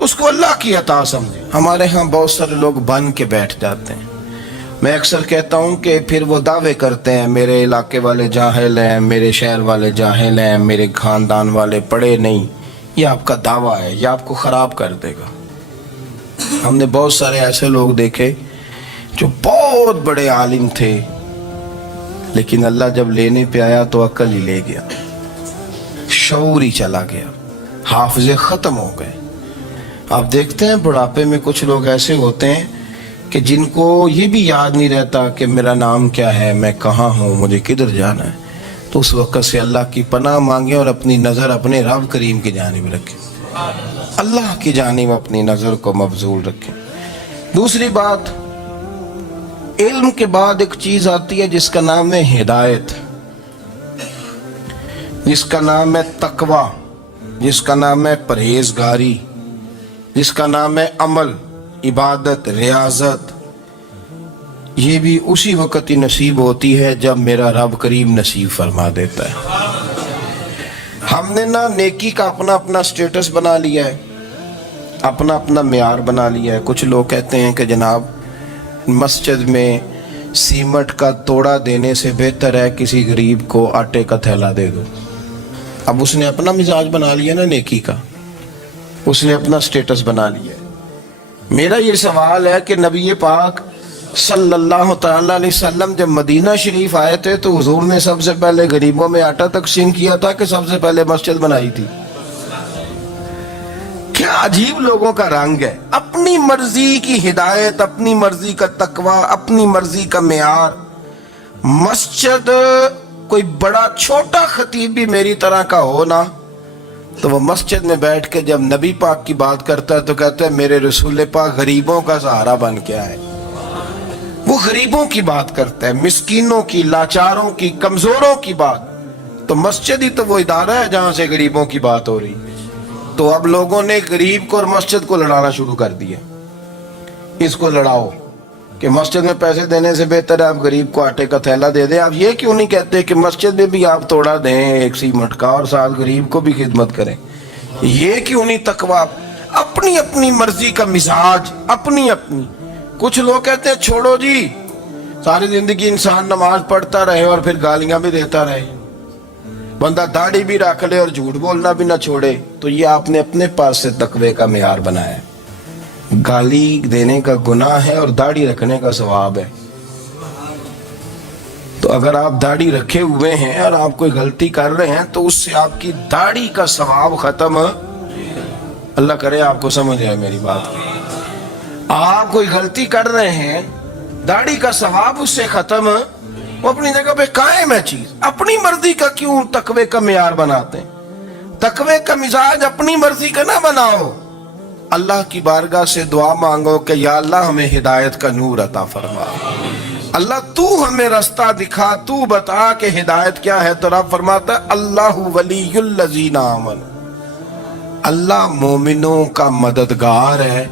تو اس کو اللہ کی عطا سمجھے. ہمارے ہاں بہت سارے لوگ بن کے بیٹھ جاتے ہیں. میں اکثر کہتا ہوں کہ پھر وہ دعوے کرتے ہیں میرے علاقے والے جاہل ہیں، میرے شہر والے جاہل ہیں، میرے خاندان والے پڑھے نہیں. یہ آپ کا دعویٰ ہے، یہ آپ کو خراب کر دے گا. ہم نے بہت سارے ایسے لوگ دیکھے جو بہت بڑے عالم تھے، لیکن اللہ جب لینے پہ آیا تو عقل ہی لے گیا، شعور ہی چلا گیا، حافظے ختم ہو گئے. آپ دیکھتے ہیں بڑھاپے میں کچھ لوگ ایسے ہوتے ہیں کہ جن کو یہ بھی یاد نہیں رہتا کہ میرا نام کیا ہے، میں کہاں ہوں، مجھے کدھر جانا ہے. تو اس وقت سے اللہ کی پناہ مانگیں اور اپنی نظر اپنے رب کریم کی جانب رکھیں، اللہ کی جانب اپنی نظر کو مبذول رکھیں. دوسری بات، علم کے بعد ایک چیز آتی ہے جس کا نام ہے ہدایت، جس کا نام ہے تقوی، جس کا نام ہے پرہیزگاری، جس کا نام ہے عمل، عبادت، ریاضت. یہ بھی اسی وقت ہی نصیب ہوتی ہے جب میرا رب کریم نصیب فرما دیتا ہے. ہم نے نا نیکی کا اپنا اپنا سٹیٹس بنا لیا ہے، اپنا اپنا معیار بنا لیا ہے. کچھ لوگ کہتے ہیں کہ جناب مسجد میں سیمنٹ کا توڑا دینے سے بہتر ہے کسی غریب کو آٹے کا تھیلا دے دو. اب اس نے اپنا مزاج بنا لیا نا نیکی کا، اس نے اپنا سٹیٹس بنا لیا ہے. میرا یہ سوال ہے کہ نبی پاک صلی اللہ تعالی علیہ وسلم جب مدینہ شریف آئے تھے تو حضور نے سب سے پہلے غریبوں میں آٹا تقسیم کیا تھا کہ سب سے پہلے مسجد بنائی تھی؟ کیا عجیب لوگوں کا رنگ ہے، اپنی مرضی کی ہدایت، اپنی مرضی کا تقوی، اپنی مرضی کا معیار. مسجد کوئی بڑا چھوٹا خطیب بھی میری طرح کا ہو نا تو وہ مسجد میں بیٹھ کے جب نبی پاک کی بات کرتا ہے تو کہتا ہے میرے رسول پاک غریبوں کا سہارا بن کے آئے. وہ غریبوں کی بات کرتا ہے، مسکینوں کی، لاچاروں کی، کمزوروں کی بات. تو مسجد ہی تو وہ ادارہ ہے جہاں سے غریبوں کی بات ہو رہی. تو اب لوگوں نے غریب کو اور مسجد کو لڑانا شروع کر دیا. اس کو لڑاؤ کہ مسجد میں پیسے دینے سے بہتر ہے آپ غریب کو آٹے کا تھیلا دے دیں. آپ یہ کیوں نہیں کہتے کہ مسجد میں بھی آپ توڑا دیں ایک سیمنٹ کا اور ساتھ غریب کو بھی خدمت کریں؟ یہ کیوں نہیں تقویٰ؟ اپنی اپنی مرضی کا مزاج، اپنی اپنی. کچھ لوگ کہتے ہیں چھوڑو جی، ساری زندگی انسان نماز پڑھتا رہے اور پھر گالیاں بھی دیتا رہے، بندہ داڑھی بھی رکھ لے اور جھوٹ بولنا بھی نہ چھوڑے. تو یہ آپ نے اپنے پاس سے تقوی کا معیار بنایا ہے. گالی دینے کا گناہ ہے اور داڑھی رکھنے کا ثواب ہے. تو اگر آپ داڑھی رکھے ہوئے ہیں اور آپ کوئی غلطی کر رہے ہیں تو اس سے آپ کی داڑھی کا ثواب ختم. اللہ کرے آپ کو سمجھ آئے میری بات. آپ کوئی غلطی کر رہے ہیں، داڑھی کا ثواب اس سے ختم، وہ اپنی جگہ پہ قائم ہے چیز. اپنی مرضی کا کیوں تقوی کا معیار بناتے ہیں؟ تقوی کا مزاج اپنی مرضی کا نہ بناؤ. اللہ کی بارگاہ سے دعا مانگو کہ یا اللہ ہمیں ہدایت کا نور عطا فرما. اللہ تو ہمیں رستہ دکھا، تو بتا کہ ہدایت کیا ہے. تو رب فرماتا ہے اللہ ولی الذین آمنوا، اللہ مومنوں کا مددگار ہے.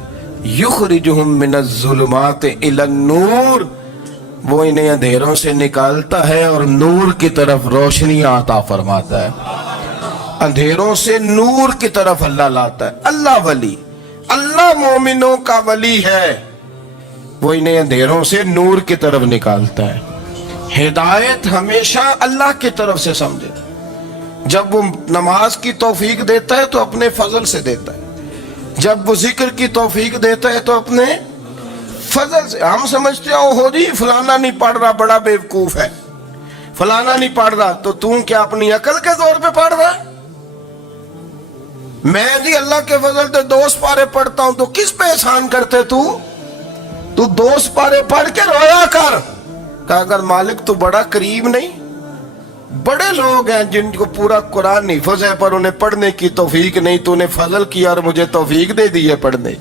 یخرجہم من الظلمات الی النور، وہ انہیں اندھیروں سے نکالتا ہے اور نور کی طرف روشنی عطا فرماتا ہے. اندھیروں سے نور کی طرف اللہ لاتا ہے. اللہ ولی، اللہ مومنوں کا ولی ہے، وہ انہیں اندھیروں سے نور کی طرف نکالتا ہے. ہدایت ہمیشہ اللہ کی طرف سے سمجھے. جب وہ نماز کی توفیق دیتا ہے تو اپنے فضل سے دیتا ہے، جب وہ ذکر کی توفیق دیتا ہے تو اپنے فضل سے. ہم سمجھتے ہو جی فلانا نہیں پڑھ رہا بڑا بیوقوف ہے، فلانا نہیں پڑھ رہا، تو تم کیا اپنی عقل کے زور پہ پڑھ رہا ہے؟ میں جی اللہ کے فضل سے 2 پارے پڑھتا ہوں، تو کس پہ احسان کرتے تو 2 پارے پڑھ کے رویا کر. کہا اگر مالک تو بڑا قریب نہیں. بڑے لوگ ہیں جن کو پورا قرآن حفظ ہے پر انہیں پڑھنے کی توفیق نہیں، تو انہیں فضل کیا اور مجھے توفیق دے دی ہے پڑھنے.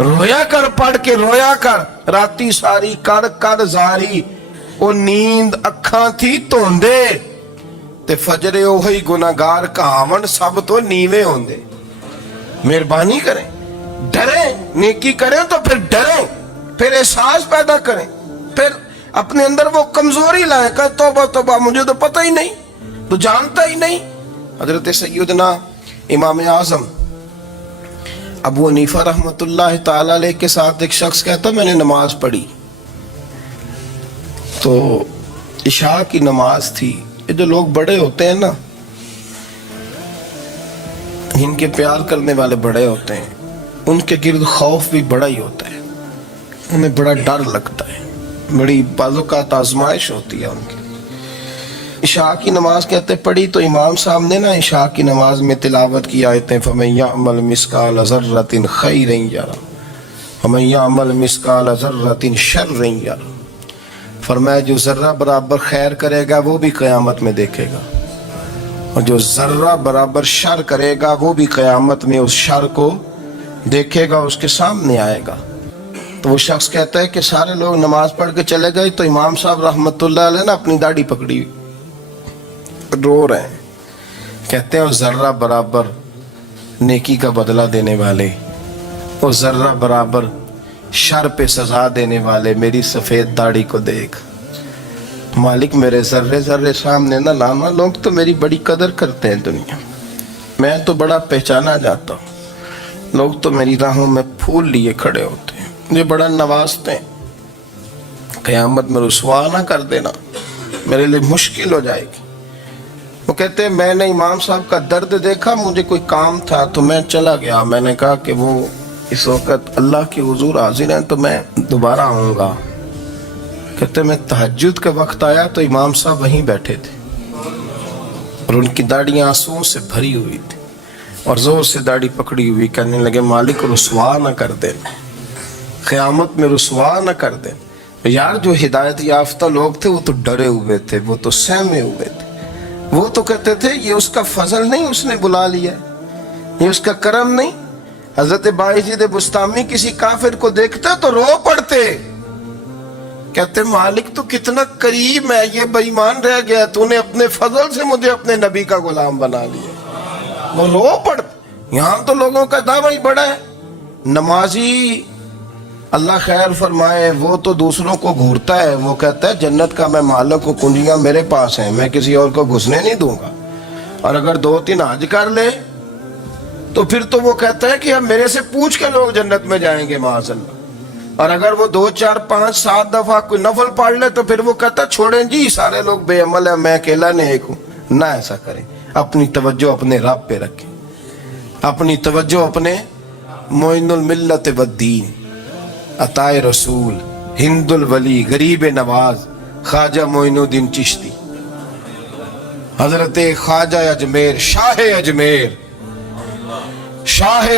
رویا کر، پڑھ کے رویا کر. راتی ساری کر کر زاری، وہ نیند اکھاں تھی توندے تے فجرے اوہی گناہگار کہاون سب تو نیوے ہوندے. مہربانی کریں، ڈریں، نیکی کریں تو پھر ڈریں، پھر احساس پیدا کریں، پھر اپنے اندر وہ کمزوری لائیں کہ توبہ توبہ مجھے تو پتہ ہی نہیں، تو جانتا ہی نہیں. حضرت سیدنا امام اعظم ابو حنیفہ رحمۃ اللہ تعالی علیہ کے ساتھ ایک شخص کہتا میں نے نماز پڑھی تو عشاء کی نماز تھی. یہ جو لوگ بڑے ہوتے ہیں نا، جن کے پیار کرنے والے بڑے ہوتے ہیں، ان کے گرد خوف بھی بڑا ہی ہوتا ہے، انہیں بڑا ڈر لگتا ہے، بڑی بعض اوقات آزمائش ہوتی ہے ان کی. عشاء کی نماز کہتے پڑھی تو امام صاحب نے نا عشاء کی نماز میں تلاوت کی آیتیں فَمَن يَعْمَلْ مِثْقَالَ ذَرَّةٍ خَيْرًا يَرَهُ وَمَن يَعْمَلْ مِثْقَالَ ذَرَّةٍ شَرًّا يَرَهُ. فرمایا جو ذرہ برابر خیر کرے گا وہ بھی قیامت میں دیکھے گا، اور جو ذرہ برابر شر کرے گا وہ بھی قیامت میں اس شر کو دیکھے گا، اس کے سامنے آئے گا. تو وہ شخص کہتا ہے کہ سارے لوگ نماز پڑھ کے چلے گئے تو امام صاحب رحمۃ اللہ علیہ نے اپنی داڑھی پکڑی، رو رہے ہیں. کہتے ہیں اس ذرہ برابر نیکی کا بدلہ دینے والے، اس ذرہ برابر شر پہ سزا دینے والے میری سفید داڑھی کو دیکھ. مالک میرے ذرے ذرے سامنے نہ لانا، لوگ تو میری بڑی قدر کرتے ہیں دنیا، میں تو بڑا پہچانا جاتا ہوں، لوگ تو میری راہوں میں پھول لیے کھڑے ہوتے ہیں، مجھے بڑا نوازتے ہیں. قیامت میں رسوا نہ کر دینا، میرے لیے مشکل ہو جائے گی. وہ کہتے ہیں میں نے امام صاحب کا درد دیکھا، مجھے کوئی کام تھا تو میں چلا گیا. میں نے کہا کہ وہ اس وقت اللہ کے حضور حاضر ہیں تو میں دوبارہ آؤں گا. کہتے ہیں میں تہجد کا وقت آیا تو امام صاحب وہیں بیٹھے تھے اور ان کی داڑیاں آنسوؤں سے بھری ہوئی تھی اور زور سے داڑھی پکڑی ہوئی. کہنے لگے مالک رسوا نہ کر دیں، قیامت میں رسوا نہ کر دیں. یار جو ہدایت یافتہ لوگ تھے وہ تو ڈرے ہوئے تھے، وہ تو سہمے ہوئے تھے، وہ تو کہتے تھے یہ اس کا فضل نہیں، اس نے بلا لیا، یہ اس کا کرم نہیں. حضرت باعزید بستامی کسی کافر کو دیکھتے تو رو پڑتے، کہتے مالک تو کتنا کریم ہے، یہ بے ایمان رہ گیا، تو نے اپنے فضل سے مجھے اپنے نبی کا غلام بنا لیا. وہ رو پڑتے. یہاں تو لوگوں کا دعویٰ ہی بڑا ہے. نمازی اللہ خیر فرمائے وہ تو دوسروں کو گھورتا ہے، وہ کہتا ہے جنت کا میں مالک ہوں، کنجیاں میرے پاس ہیں، میں کسی اور کو گھسنے نہیں دوں گا. اور اگر 2-3 حج کر لے تو پھر تو وہ کہتا ہے کہ ہم میرے سے پوچھ کے لوگ جنت میں جائیں گے معاذ اللہ. اور اگر وہ 2 4 5 7 دفعہ کوئی نفل پڑھ لے تو پھر وہ کہتا ہے چھوڑیں جی سارے لوگ بے عمل ہیں، میں اکیلا نیک ہوں. نہ ایسا کریں، اپنی توجہ اپنے رب پہ رکھیں، اپنی توجہ اپنے معین الملت والدین، عطائے رسول، ہند الولی، غریب نواز، خواجہ معین الدین چشتی، حضرت خواجہ اجمیر، شاہ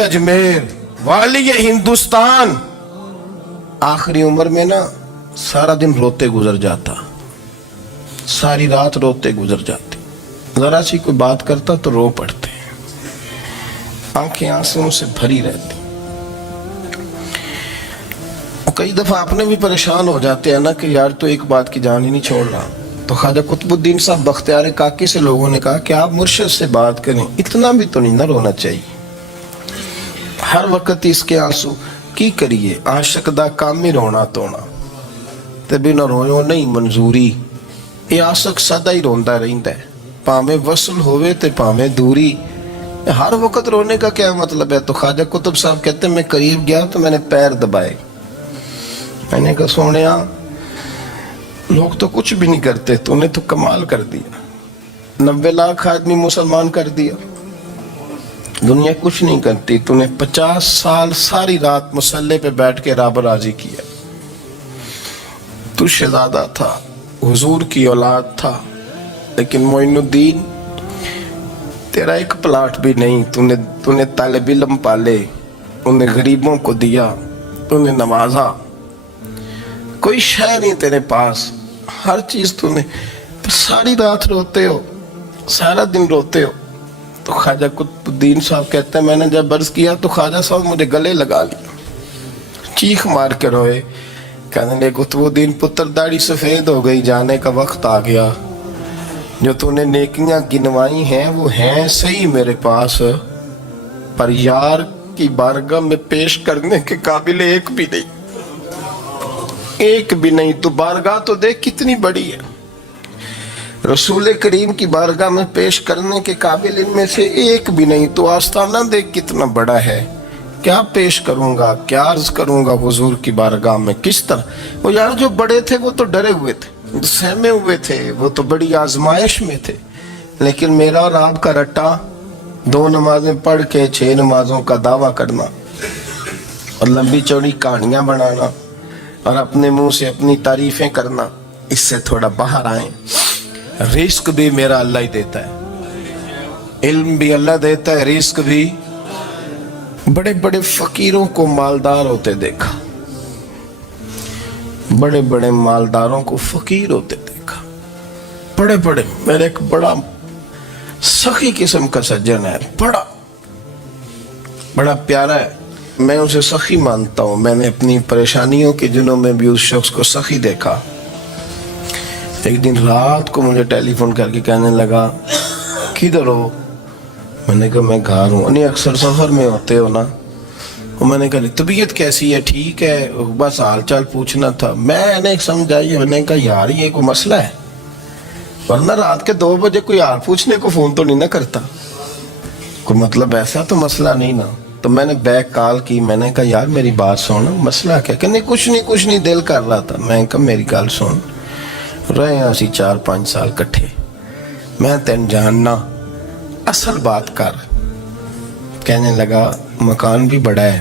اجمیر، والی ہندوستان. آخری عمر میں نا سارا دن روتے گزر جاتا، ساری رات روتے گزر جاتی، ذرا سی کوئی بات کرتا تو رو پڑتے، آنکھیں آنسوں سے بھری رہتی. کئی دفعہ اپنے بھی پریشان ہو جاتے ہیں نا کہ یار تو ایک بات کی جان ہی نہیں چھوڑ رہا. تو خواجہ قطب الدین صاحب بختیار کاکی سے لوگوں نے کہا کہ آپ مرشد سے بات کریں، اتنا بھی تو نہیں نہ رونا چاہیے، ہر وقت اس کے آنسو کی کریے. عاشق دا کام ہی رونا تونا تے بنا رویوں نہیں منظوری. یہ عاشق سدا ہی روندا رہندا ہے، پاویں وصل ہوئے تے پاویں دوری. ہر وقت رونے کا کیا مطلب ہے؟ تو خواجہ قطب صاحب کہتے ہیں میں قریب گیا تو میں نے پیر دبائے، میں نے کہا سونیا لوگ تو کچھ بھی نہیں کرتے، تو نے تو کمال کر دیا، 90 لاکھ آدمی مسلمان کر دیا، دنیا کچھ نہیں کرتی، تو نے 50 سال ساری رات مصلے پہ بیٹھ کے رب راضی کیا. تو شہزادہ تھا، حضور کی اولاد تھا، لیکن معین الدین تیرا ایک پلاٹ بھی نہیں، تو نے طالب علم پالے، انہیں غریبوں کو دیا، انہیں نوازا، کوئی شے نہیں تیرے پاس، ہر چیز تو نے، ساری رات روتے ہو، سارا دن روتے ہو. تو خواجہ قطب الدین صاحب کہتے ہیں میں نے جب عرض کیا تو خواجہ صاحب مجھے گلے لگا لیا، چیخ مار کے روئے. کہنے لگے قطب الدین پتر داڑھی سفید ہو گئی، جانے کا وقت آ گیا، جو تو نے نیکیاں گنوائی ہیں وہ ہیں صحیح میرے پاس، پر یار کی بارگاہ میں پیش کرنے کے قابل ایک بھی نہیں، ایک بھی نہیں. تو بارگاہ تو دیکھ کتنی بڑی ہے، رسول کریم کی بارگاہ میں پیش کرنے کے قابل ان میں سے ایک بھی نہیں. تو آستانہ دیکھ کتنا بڑا ہے، کیا پیش کروں گا, کیا عرض کروں گا حضور کی بارگاہ میں, کس طرح. وہ یار جو بڑے تھے وہ تو ڈرے ہوئے تھے, سہمے ہوئے تھے, وہ تو بڑی آزمائش میں تھے. لیکن میرا اور آپ کا رٹا 2 نمازیں پڑھ کے 6 نمازوں کا دعویٰ کرنا اور لمبی چوڑی کہانیاں بنانا اور اپنے منہ سے اپنی تعریفیں کرنا, اس سے تھوڑا باہر آئیں. رزق بھی میرا اللہ ہی دیتا ہے, علم بھی اللہ دیتا ہے, رزق بھی. بڑے بڑے فقیروں کو مالدار ہوتے دیکھا, بڑے بڑے مالداروں کو فقیر ہوتے دیکھا. بڑے بڑے, میرے ایک بڑا سخی قسم کا سجن ہے, بڑا پیارا ہے, میں اسے سخی مانتا ہوں. میں نے اپنی پریشانیوں کے دنوں میں بھی اس شخص کو سخی دیکھا. ایک دن رات کو مجھے ٹیلی فون کر کے کہنے لگا کدھر ہو؟ میں نے کہا میں گھر ہوں. نہیں اکثر سفر میں ہوتے ہو نا. میں نے کہا طبیعت کیسی ہے؟ ٹھیک ہے, بس حال چال پوچھنا تھا. میں نے سمجھائی, میں نے کہا یار یہ کوئی مسئلہ ہے, ورنہ رات کے 2 بجے کوئی حال پوچھنے کو فون تو نہیں نہ کرتا, کوئی مطلب ایسا تو مسئلہ نہیں نا. تو میں نے بیک کال کی, میں نے کہا یار میری بات سن, مسئلہ کیا؟ کہ نہیں کچھ نہیں دل کر رہا تھا. میں نے کہا میری گل سن, رہے ہیں اسی 4-5 سال کٹھے, میں تین جاننا, اصل بات کر. کہنے لگا مکان بھی بڑا ہے,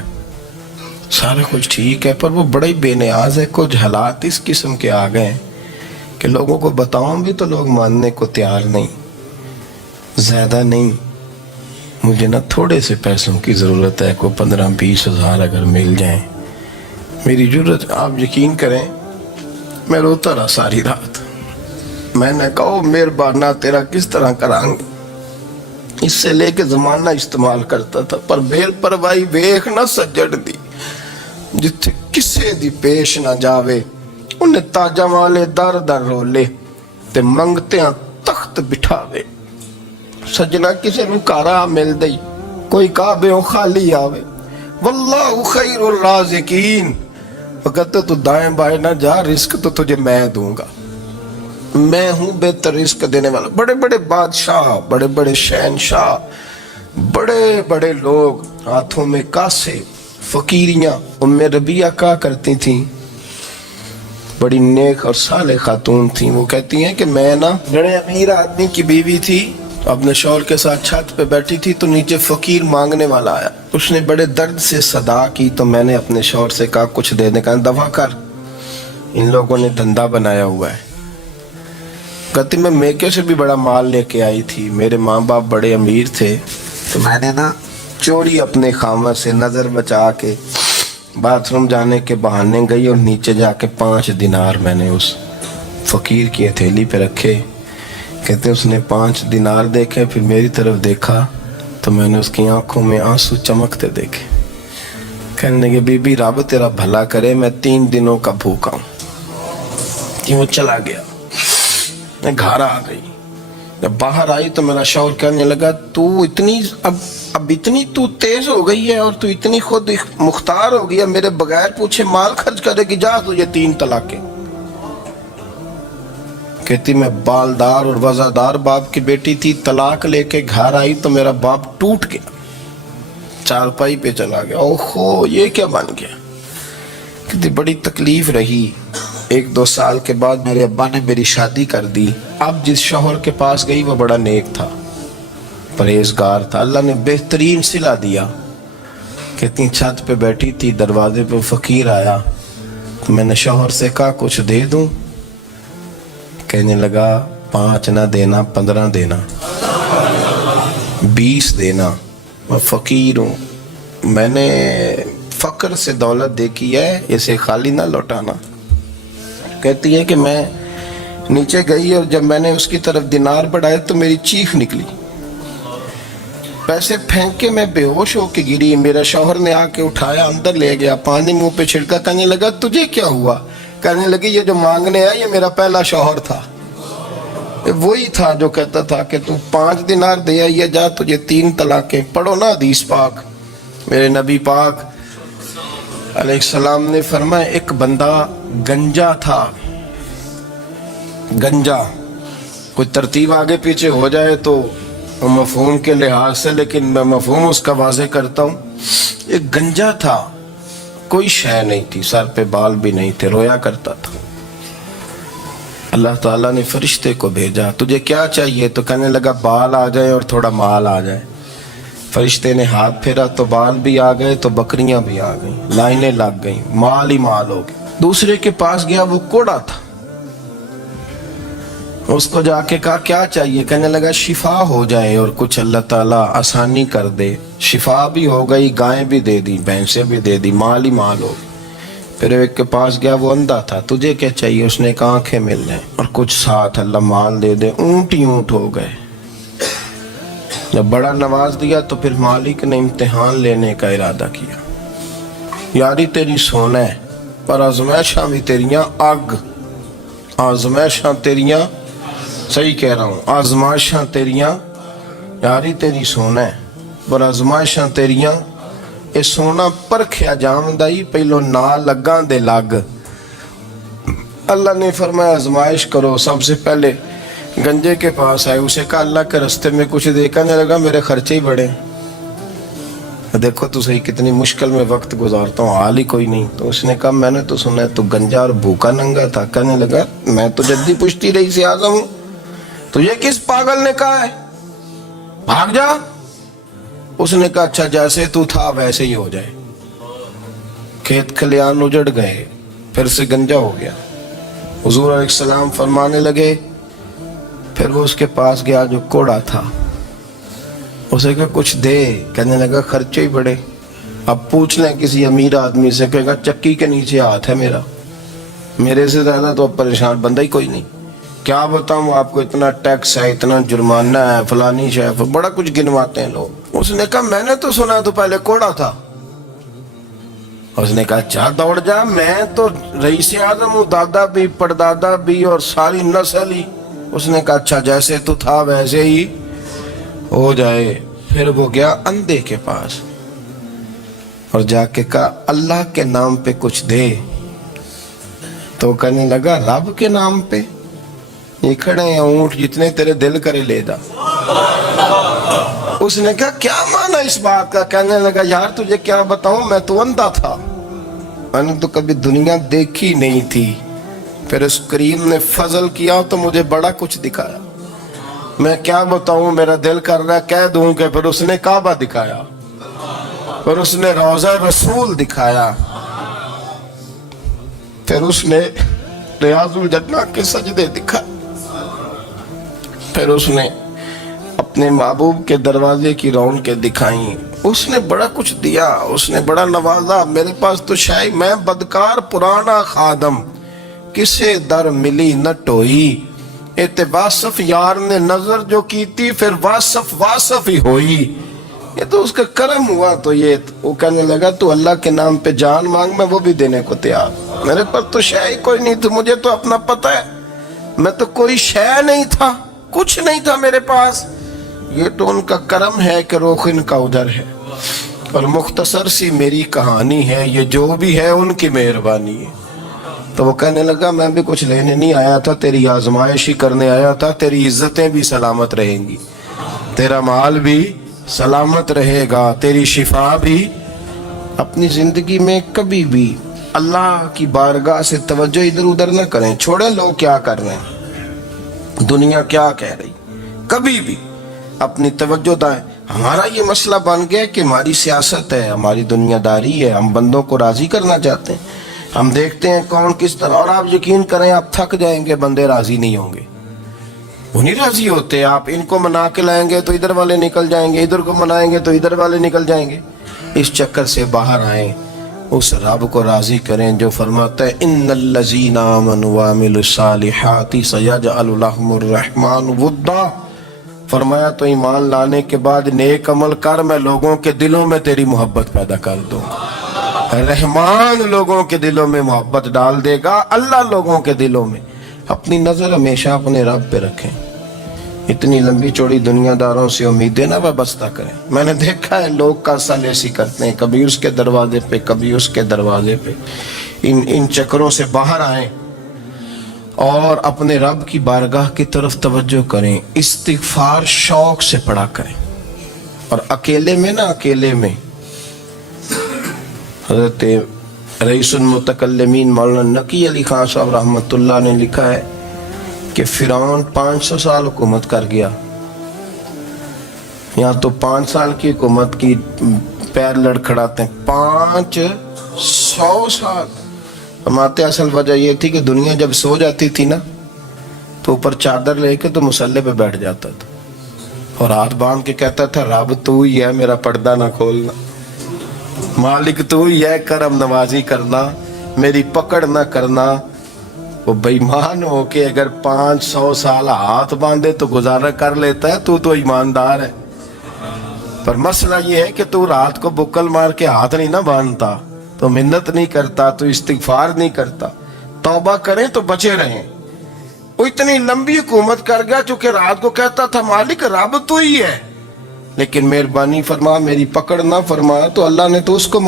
سارا کچھ ٹھیک ہے, پر وہ بڑا ہی بے نیاز ہے. کچھ حالات اس قسم کے آ گئے ہیں کہ لوگوں کو بتاؤں بھی تو لوگ ماننے کو تیار نہیں. زیادہ نہیں, مجھے نا تھوڑے سے پیسوں کی ضرورت ہے, کوئی 15-20 ہزار اگر مل جائیں میری ضرورت. آپ یقین کریں میں روتا رہا ساری رات. میں نے کہا مہربانہ تیرا کس طرح کرائیں گے, اس سے لے کے زمانہ استعمال کرتا تھا, پر بیل پروائی ویخ نہ سجڑ دی, جتھے کسے دی پیش نہ جاوے انہیں تاجہ والے در در رولے تے منگتیاں تخت بٹھاوے. سجنا کسے نو کارا مل دئی, کوئی کعبے خالی آوے. واللہ خیر الرازقین, وقت تو دائیں بائیں نہ جا, رزق تو تجھے میں دوں گا, میں ہوں بہتر رزق دینے والا. بڑے بڑے بادشاہ, بڑے بڑے شہنشاہ, بڑے بڑے لوگ, ہاتھوں میں کاسے, فقیریاں. ام ربیہ کہا کرتی تھیں, بڑی نیک اور صالح خاتون تھیں. وہ کہتی ہیں کہ میں نا بڑے امیر آدمی کی بیوی تھی, اپنے شوہر کے ساتھ چھت پہ بیٹھی تھی تو نیچے فقیر مانگنے والا آیا. اس نے بڑے درد سے صدا کی تو میں نے اپنے شوہر سے کہا کچھ دے دے. کہا دفع کر, ان لوگوں نے دھندا بنایا ہوا ہے. کہتی میں میکے سے بھی بڑا مال لے کے آئی تھی, میرے ماں باپ بڑے امیر تھے, تو میں نے نا چوری اپنے خامہ سے نظر بچا کے باتھ روم جانے کے بہانے گئی اور نیچے جا کے 5 دینار میں نے اس فقیر کی ہتھیلی پہ رکھے. کہتے اس نے 5 دینار دیکھے, پھر میری طرف دیکھا تو میں نے اس کی آنکھوں میں آنسو چمکتے دیکھے. کہنے لگے بی بی رب تیرا بھلا کرے, میں 3 دنوں کا بھوکا ہوں. کہ وہ چلا گیا, میں گھر آ گئی. جب باہر آئی تو میرا شوہر کہنے لگا تو اتنی اب اتنی تو تیز ہو گئی ہے اور تو اتنی خود مختار ہو گئی ہے, میرے بغیر پوچھے مال خرچ کرے گی, جا تجھے 3 طلاقیں. کہتی میں بالدار اور وزادار باپ کی بیٹی تھی, طلاق لے کے گھر آئی تو میرا باپ ٹوٹ گیا, چارپائی پہ چلا گیا. اوہو یہ کیا بن گیا. کہتی بڑی تکلیف رہی. 1-2 سال کے بعد میرے ابا نے میری شادی کر دی. اب جس شوہر کے پاس گئی وہ بڑا نیک تھا, پرہیزگار تھا, اللہ نے بہترین صلہ دیا. کہتی چھت پہ بیٹھی تھی, دروازے پہ فقیر آیا تو میں نے شوہر سے کہا کچھ دے دوں. کہنے لگا 5 نہ دینا, 15 دینا, 20 دینا, میں فقیر ہوں, میں نے فقر سے دولت دیکھی ہے, اسے خالی نہ لوٹانا. کہتی ہے کہ میں نیچے گئی اور جب میں نے اس کی طرف دینار بڑھائے تو میری چیخ نکلی, پیسے پھینک کے میں بے ہوش ہو کے گری. میرا شوہر نے آ کے اٹھایا, اندر لے گیا, پانی منہ پہ چھڑکا. کہنے لگا تجھے کیا ہوا؟ کہنے لگی یہ جو مانگنے آیا یہ میرا پہلا شوہر تھا, وہی تھا جو کہتا تھا کہ تو 5 دینار دے آئیے, جا تجھے 3 طلاقیں. پڑھو نا حدیث پاک. میرے نبی پاک علیہ السلام نے فرمایا ایک بندہ گنجا تھا. گنجا, کوئی ترتیب آگے پیچھے ہو جائے تو مفہوم کے لحاظ سے, لیکن میں مفہوم اس کا واضح کرتا ہوں. ایک گنجا تھا, کوئی شے نہیں تھی, سر پہ بال بھی نہیں تھے, رویا کرتا تھا. اللہ تعالیٰ نے فرشتے کو بھیجا, تجھے کیا چاہیے؟ تو کہنے لگا بال آ جائے اور تھوڑا مال آ جائے. فرشتے نے ہاتھ پھیرا تو بال بھی آ گئے تو بکریاں بھی آ گئیں, لائنیں لگ گئیں, مال ہی مال ہو گئے. دوسرے کے پاس گیا, وہ کوڑا تھا, اس کو جا کے کہا کیا چاہیے؟ کہنے لگا شفا ہو جائے اور کچھ اللہ تعالیٰ آسانی کر دے. شفا بھی ہو گئی, گائیں بھی دے دی, بھینسیں بھی دے دی, مال ہی مال ہو گئی. پھر ایک کے پاس گیا, وہ اندھا تھا, تجھے کیا چاہیے؟ اس نے کہا آنکھیں مل جائیں اور کچھ ساتھ اللہ مال دے دے. اونٹ ہی اونٹ ہو گئے. جب بڑا نواز دیا تو پھر مالک نے امتحان لینے کا ارادہ کیا. یاری تیری سونا ہے پر آزمائشاں بھی تیریاں اگ, آزمائشاں تیریاں, صحیح کہہ رہا ہوں, آزمائشاں تیریاں, یاری تیری سونا ہے پر آزمائشاں تیریاں. اے سونا پرکھیا جاندائی پہلو نہ لگاں دے لگ. اللہ نے فرمایا آزمائش کرو. سب سے پہلے گنجے کے پاس آئے, اسے کہا اللہ کے رستے میں کچھ دے. کہنے لگا میرے خرچے ہی بڑے. دیکھو تو صحیح کتنی مشکل میں وقت گزارتا ہوں, حال ہی کوئی نہیں. تو اس نے کہا میں نے تو سنا ہے تو گنجا اور بھوکا ننگا تھا. کہنے لگا میں تو جدی پشتی رئیس اعظم ہوں, تجھے کس پاگل نے کہا ہے بھاگ جا؟ اس نے کہا اچھا جیسے تو تھا ویسے ہی ہو جائے. کھیت کھلیان اجڑ گئے, پھر سے گنجا ہو گیا. حضور علیہ السلام فرمانے لگے, پھر وہ اس کے پاس گیا جو کوڑا تھا, اسے کہا کچھ دے. کہنے لگا خرچے ہی بڑے. اب پوچھ لیں کسی امیر آدمی سے, کہے گا چکی کے نیچے ہاتھ ہے میرا, میرے سے زیادہ تو اب پریشان بندہ ہی کوئی نہیں. کیا بتاؤں آپ کو, اتنا ٹیکس ہے, اتنا جرمانہ ہے, فلانی شیف, بڑا کچھ گنواتے ہیں لوگ. اس نے کہا میں نے تو سنا تو پہلے کوڑا تھا. اس نے کہا اچھا دوڑ جا, میں تو رئیس اعظم ہوں, دادا بھی پردادا بھی اور ساری نسل ہی. اس نے کہا اچھا جیسے تو تھا ویسے ہی ہو جائے. پھر وہ گیا اندھے کے پاس اور جا کے کہا اللہ کے نام پہ کچھ دے. تو کہنے لگا رب کے نام پہ؟ یہ کھڑے ہیں اونٹ جتنے تیرے دل کرے لے جا. اس نے کہا کیا معنی اس بات کا؟ کہنے لگا یار تجھے کیا بتاؤں, میں تو اندھا تھا, میں نے تو کبھی دنیا دیکھی نہیں تھی. پھر اس کریم نے فضل کیا تو مجھے بڑا کچھ دکھایا. میں کیا بتاؤں, میرا دل کر رہا ہے کہہ دوں کہ پھر اس نے کعبہ دکھایا, پھر اس نے روضہ رسول دکھایا, پھر اس نے ریاض الجنہ کے سجدے دکھائے, پھر اس نے اپنے محبوب کے دروازے کی رونقیں دکھائیں. اس نے بڑا کچھ دیا, اس نے بڑا نوازا. میرے پاس تو شاید میں بدکار پرانا خادم, کسے در ملی نہ ٹوئی. واصف یار نے نظر جو کی تھی پھر واصف ہی ہوئی. یہ تو اس کا کرم ہوا. تو یہ وہ کہنے لگا تو اللہ کے نام پہ جان مانگ, میں وہ بھی دینے کو تیار. میرے پاس تو شے کوئی نہیں تھی, مجھے تو اپنا پتہ ہے, میں تو کوئی شے نہیں تھا, کچھ نہیں تھا میرے پاس. یہ تو ان کا کرم ہے کہ رخ ان کا ادھر ہے, اور مختصر سی میری کہانی ہے, یہ جو بھی ہے ان کی مہربانی ہے. تو وہ کہنے لگا میں بھی کچھ لینے نہیں آیا تھا, تیری آزمائش ہی کرنے آیا تھا. تیری عزتیں بھی سلامت رہیں گی, تیرا مال بھی سلامت رہے گا, تیری شفا بھی. اپنی زندگی میں کبھی بھی اللہ کی بارگاہ سے توجہ ادھر ادھر نہ کریں. چھوڑیں لوگ کیا کر رہے ہیں, دنیا کیا کہہ رہی, کبھی بھی اپنی توجہ دائیں. ہمارا یہ مسئلہ بن گیا کہ ہماری سیاست ہے, ہماری دنیا داری ہے, ہم بندوں کو راضی کرنا چاہتے ہیں. ہم دیکھتے ہیں کون کس طرح, اور آپ یقین کریں آپ تھک جائیں گے, بندے راضی نہیں ہوں گے, وہ نہیں راضی ہوتے. آپ ان کو منا کے لائیں گے تو ادھر والے نکل جائیں گے, ادھر کو منائیں گے تو ادھر والے نکل جائیں گے. اس چکر سے باہر آئیں, اس رب کو راضی کریں جو فرماتا ہے ان الذین آمنوا وعملوا الصالحات سیجعل لهم الرحمن ودا. فرمایا تو ایمان لانے کے بعد نیک عمل کر, میں لوگوں کے دلوں میں تیری محبت پیدا کر دوں. رحمان لوگوں کے دلوں میں محبت ڈال دے گا, اللہ لوگوں کے دلوں میں. اپنی نظر ہمیشہ اپنے رب پہ رکھیں. اتنی لمبی چوڑی دنیا داروں سے امیدیں نہ وابستہ کریں. میں نے دیکھا ہے لوگ کا سلیسی کرتے ہیں, کبھی اس کے دروازے پہ کبھی اس کے دروازے پہ. ان چکروں سے باہر آئیں اور اپنے رب کی بارگاہ کی طرف توجہ کریں. استغفار شوق سے پڑھا کریں, اور اکیلے میں نا, اکیلے میں حضرت رئیس المتکلمین مولانا نقی علی خان صاحب رحمۃ اللہ نے لکھا ہے کہ فرعون 500 سال حکومت کر گیا. یہاں تو 5 سال کی حکومت کی پیر لڑکھڑاتے ہیں. 500 سال. فرماتے اصل وجہ یہ تھی کہ دنیا جب سو جاتی تھی نا تو اوپر چادر لے کے تو مصلے پہ بیٹھ جاتا تھا اور ہاتھ باندھ کے کہتا تھا رب تو ہی ہے، میرا پردہ نہ کھولنا، مالک تو ہی ہے، کرم نوازی کرنا، میری پکڑ نہ کرنا. وہ بے ایمان ہو کے اگر 500 سال ہاتھ باندھے تو گزارا کر لیتا ہے، تو ایماندار ہے. پر مسئلہ یہ ہے کہ تو رات کو بکل مار کے ہاتھ نہیں نہ باندھتا، تو منت نہیں کرتا، تو استغفار نہیں کرتا. توبہ کریں تو بچے رہیں. وہ اتنی لمبی حکومت کر گیا چونکہ رات کو کہتا تھا مالک رب تو ہی ہے، لیکن مہربانی فرما میری پکڑ نہ فرما، تو اللہ نے تو اس کو